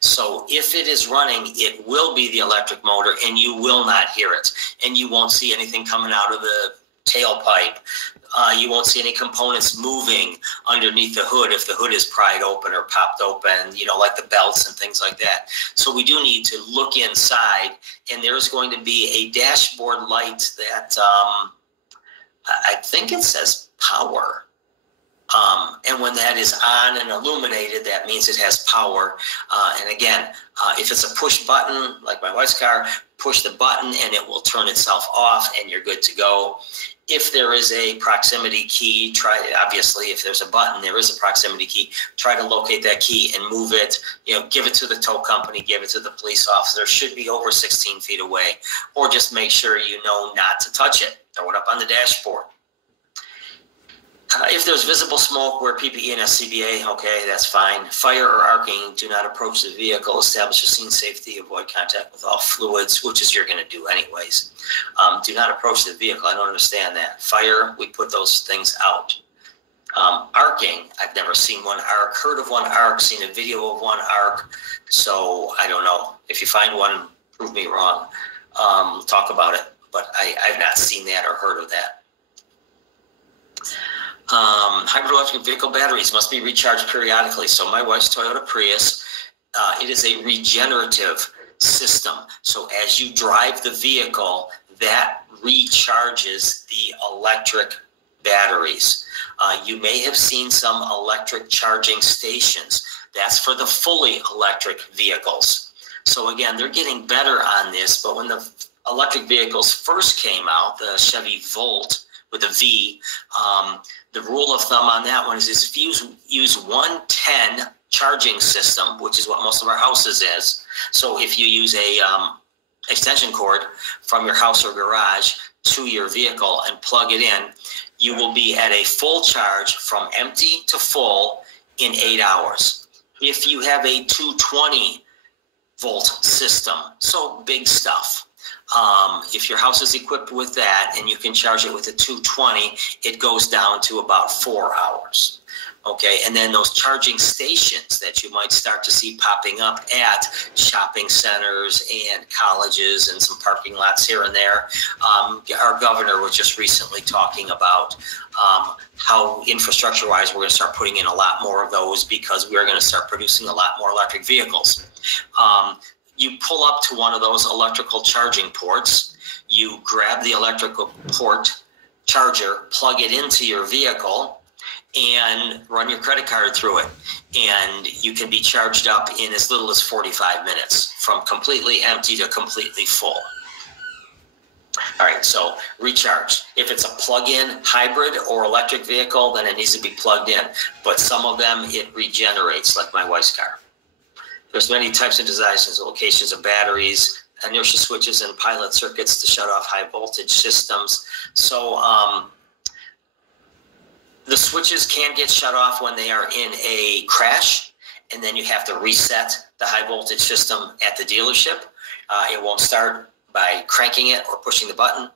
So if it is running, it will be the electric motor, and you will not hear it. And you won't see anything coming out of the tailpipe. You won't see any components moving underneath the hood if the hood is pried open or popped open, like the belts and things like that. So we do need to look inside, and there's going to be a dashboard light that I think it says power. And when that is on and illuminated, that means it has power. And again, if it's a push button, like my wife's car, push the button and it will turn itself off and you're good to go. If there is a proximity key, obviously, if there's a button, there is a proximity key. Try to locate that key and move it. Give it to the tow company, give it to the police officer. Should be over 16 feet away. Or just make sure you know not to touch it. Throw it up on the dashboard. If there's visible smoke, wear PPE and SCBA, okay, that's fine. Fire or arcing, do not approach the vehicle. Establish a scene safety, avoid contact with all fluids, which is you're going to do anyways. Do not approach the vehicle. I don't understand that. Fire, we put those things out. Arcing, I've never seen one arc, heard of one arc, seen a video of one arc, so I don't know. If you find one, prove me wrong. Talk about it, but I've not seen that or heard of that. Hybrid electric vehicle batteries must be recharged periodically. So my wife's Toyota Prius, it is a regenerative system. So as you drive the vehicle, that recharges the electric batteries. You may have seen some electric charging stations. That's for the fully electric vehicles. So again, they're getting better on this, but when the electric vehicles first came out, the Chevy Volt with a V, the rule of thumb on that one is if you use 110 charging system, which is what most of our houses is. So if you use a extension cord from your house or garage to your vehicle and plug it in, you will be at a full charge from empty to full in 8 hours. If you have a 220 volt system, so big stuff. If your house is equipped with that and you can charge it with a 220, it goes down to about 4 hours. Okay, and then those charging stations that you might start to see popping up at shopping centers and colleges and some parking lots here and there. Our governor was just recently talking about how infrastructure-wise we're going to start putting in a lot more of those because we're going to start producing a lot more electric vehicles. You pull up to one of those electrical charging ports, you grab the electrical port charger, plug it into your vehicle, and run your credit card through it. And you can be charged up in as little as 45 minutes, from completely empty to completely full. All right, so recharge. If it's a plug-in hybrid or electric vehicle, then it needs to be plugged in. But some of them, it regenerates, like my wife's car. There's many types and designs and locations of batteries, inertia switches, and pilot circuits to shut off high voltage systems. So the switches can get shut off when they are in a crash, and then you have to reset the high voltage system at the dealership. It won't start by cranking it or pushing the button.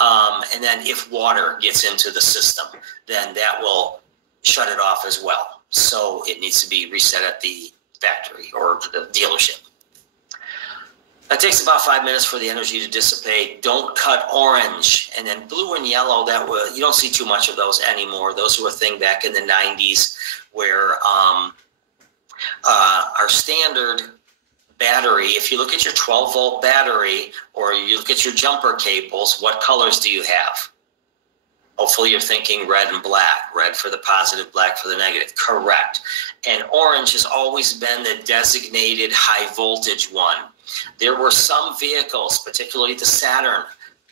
And then if water gets into the system, then that will shut it off as well. So it needs to be reset at the factory or the dealership. It takes about 5 minutes for the energy to dissipate. Don't cut orange. And then blue and yellow, you don't see too much of those anymore. Those were a thing back in the 90s where our standard battery, if you look at your 12-volt battery or you look at your jumper cables, what colors do you have? Hopefully you're thinking red and black, red for the positive, black for the negative. Correct. And orange has always been the designated high voltage one. There were some vehicles, particularly the Saturn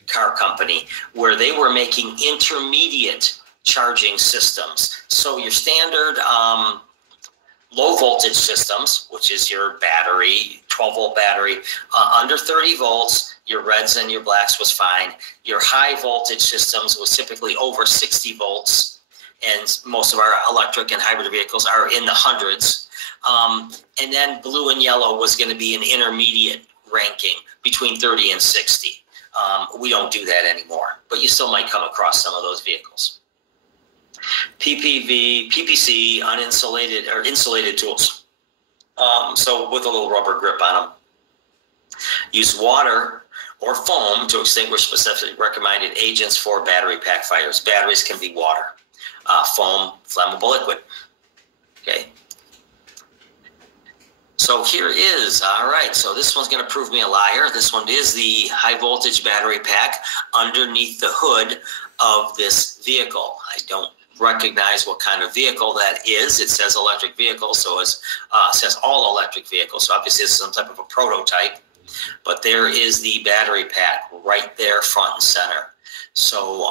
car company, where they were making intermediate charging systems. So your standard low voltage systems, which is your battery, 12-volt battery, under 30 volts, your reds and your blacks was fine. Your high voltage systems was typically over 60 volts, and most of our electric and hybrid vehicles are in the hundreds. And then blue and yellow was going to be an intermediate ranking between 30 and 60. We don't do that anymore, but you still might come across some of those vehicles. PPV, PPC, uninsulated or insulated tools. so with a little rubber grip on them. Use water or foam to extinguish specifically recommended agents for battery pack fires. Batteries can be water. Foam, flammable liquid. Okay. So here is, all right, so this one's going to prove me a liar. This one is the high voltage battery pack underneath the hood of this vehicle. I don't recognize what kind of vehicle that is. It says electric vehicle, so it says all electric vehicles. So obviously it's some type of a prototype, but there is the battery pack right there front and center. So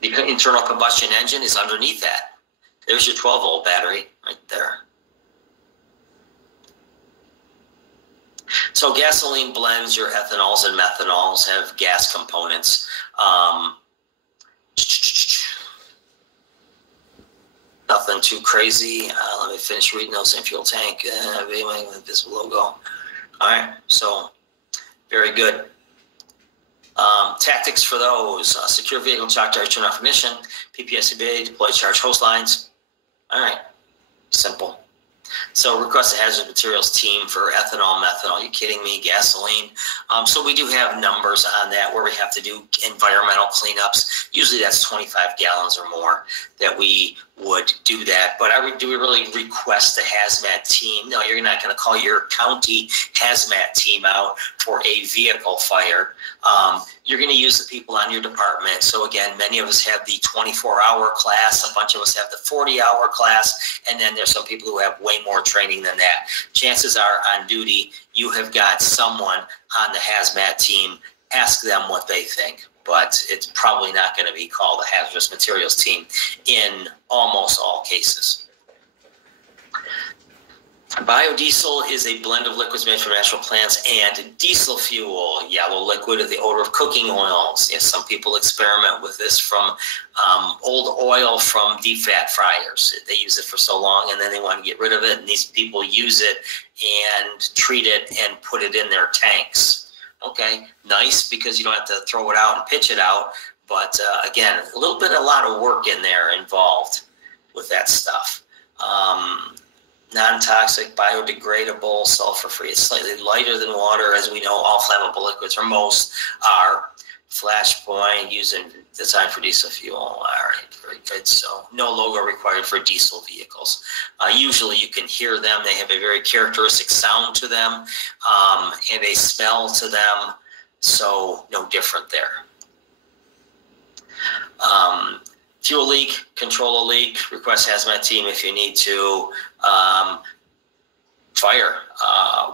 the internal combustion engine is underneath that. There's your 12-volt battery right there. So gasoline blends, your ethanols and methanols have gas components. Nothing too crazy. Let me finish reading those in fuel tank. This logo. All right, so very good. Tactics for those: secure vehicle shock charge, turn off ignition, PPSCBA, deploy charge hose lines. All right, simple. So request a hazardous materials team for ethanol, methanol. Are you kidding me? Gasoline. So we do have numbers on that where we have to do environmental cleanups. Usually that's 25 gallons or more that we would do that. But do we really request a hazmat team? No, you're not going to call your county hazmat team out for a vehicle fire. You're going to use the people on your department. So again, many of us have the 24-hour class. A bunch of us have the 40-hour class. And then there's some people who have way more training than that. Chances are on duty, you have got someone on the hazmat team. Ask them what they think. But it's probably not going to be called a hazardous materials team in almost all cases. Biodiesel is a blend of liquids made from natural plants and diesel fuel. Yellow liquid of the odor of cooking oils. Yes, some people experiment with this from old oil from deep fat fryers. They use it for so long and then they want to get rid of it. And these people use it and treat it and put it in their tanks. Okay, nice, because you don't have to throw it out and pitch it out. But again, a lot of work in there involved with that stuff. Non-toxic, biodegradable, sulfur-free. It's slightly lighter than water, as we know. All flammable liquids, or most, are. Flashpoint, designed for diesel fuel. All right, very good. So no logo required for diesel vehicles. Usually you can hear them. They have a very characteristic sound to them and a smell to them. So no different there. Fuel leak, control a leak, request hazmat team if you need to. Fire,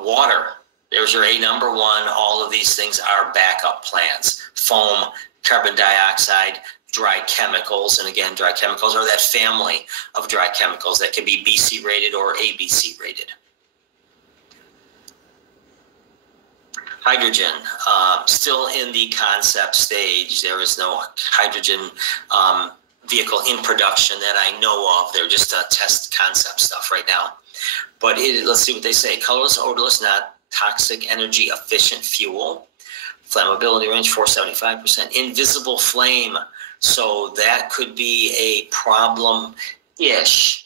water. There's your A number one. All of these things are backup plans. Foam, carbon dioxide, dry chemicals. And again, dry chemicals are that family of dry chemicals that can be BC rated or ABC rated. Hydrogen, still in the concept stage. There is no hydrogen vehicle in production that I know of. They're just test concept stuff right now. But let's see what they say. Colorless, odorless, not toxic, energy efficient fuel. Flammability range 475%. Invisible flame. So that could be a problem-ish.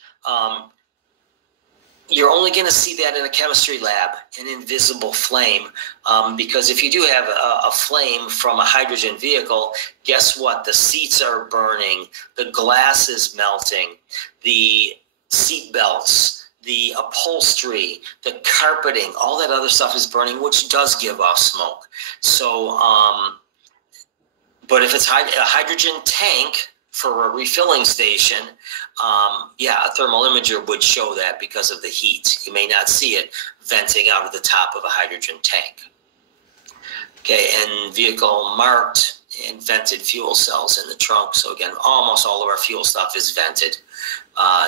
You're only going to see that in a chemistry lab, an invisible flame, because if you do have a flame from a hydrogen vehicle, guess what? The seats are burning, the glass is melting, the seat belts, the upholstery, the carpeting, all that other stuff is burning, which does give off smoke. So, but if it's a hydrogen tank for a refilling station, yeah, a thermal imager would show that because of the heat. You may not see it venting out of the top of a hydrogen tank. Okay, and vehicle marked and vented fuel cells in the trunk. So again, almost all of our fuel stuff is vented.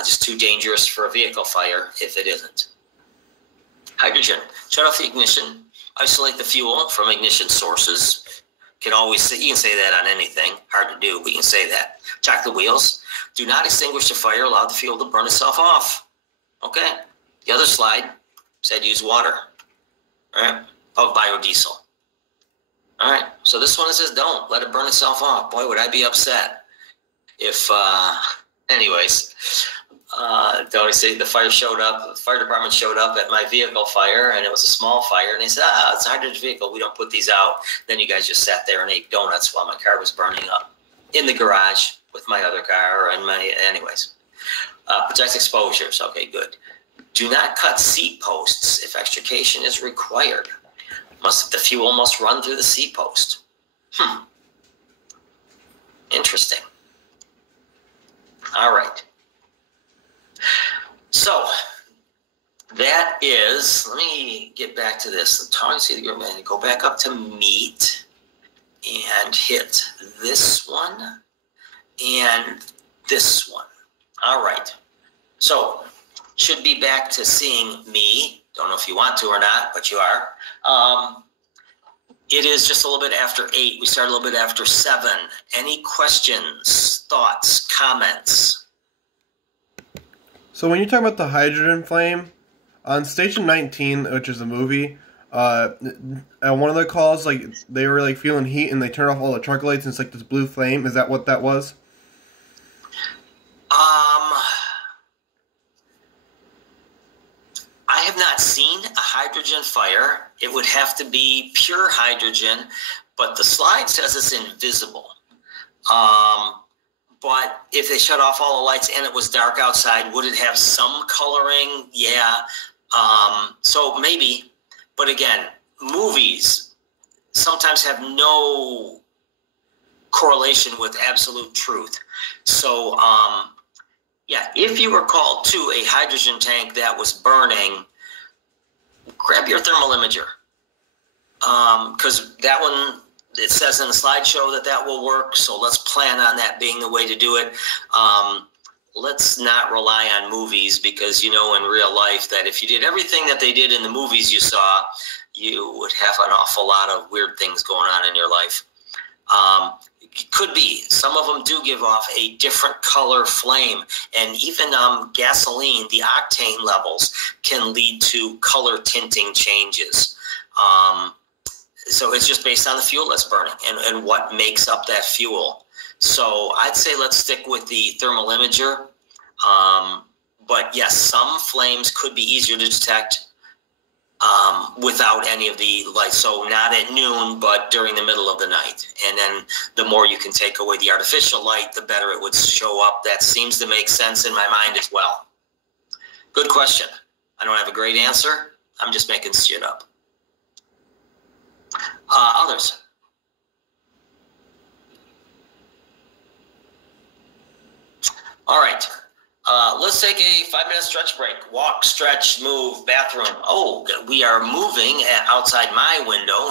Just too dangerous for a vehicle fire if it isn't. Hydrogen, shut off the ignition, isolate the fuel from ignition sources. You can say that on anything. Hard to do, but you can say that. Check the wheels. Do not extinguish the fire. Allow the fuel to burn itself off. Okay. The other slide said use water. All right. Of biodiesel. All right. So this one says don't. Let it burn itself off. Boy, would I be upset if, anyways. Don't I say the fire department showed up at my vehicle fire, and it was a small fire, and they said, it's a hydrogen vehicle, we don't put these out. Then you guys just sat there and ate donuts while my car was burning up in the garage with my other car and anyways. Protect exposures, okay, good. Do not cut seat posts if extrication is required. The fuel must run through the seat post. Interesting. All right. So that is, let me get back to this. Go back up to meat and hit this one and this one. All right. So should be back to seeing me. Don't know if you want to or not, but you are. It is just a little bit after 8. We start a little bit after 7. Any questions, thoughts, comments? So when you talk about the hydrogen flame, on Station 19, which is a movie, at one of the calls, like they were like feeling heat and they turned off all the truck lights and it's like this blue flame. Is that what that was? I have not seen a hydrogen fire. It would have to be pure hydrogen, but the slide says it's invisible. But if they shut off all the lights and it was dark outside, would it have some coloring? Yeah. So maybe. But again, movies sometimes have no correlation with absolute truth. So, yeah, if you were called to a hydrogen tank that was burning, grab your thermal imager. Because that one, it says in the slideshow that will work, so let's plan on that being the way to do it. Let's not rely on movies because you know in real life that if you did everything that they did in the movies you saw, you would have an awful lot of weird things going on in your life. It could be. Some of them do give off a different color flame, and even gasoline, the octane levels can lead to color tinting changes. So it's just based on the fuel that's burning and what makes up that fuel. So I'd say let's stick with the thermal imager. But yes, some flames could be easier to detect without any of the lights. So not at noon, but during the middle of the night. And then the more you can take away the artificial light, the better it would show up. That seems to make sense in my mind as well. Good question. I don't have a great answer. I'm just making shit up. Others? All right. Let's take a 5-minute stretch break. Walk, stretch, move, bathroom. Oh, we are moving outside my window.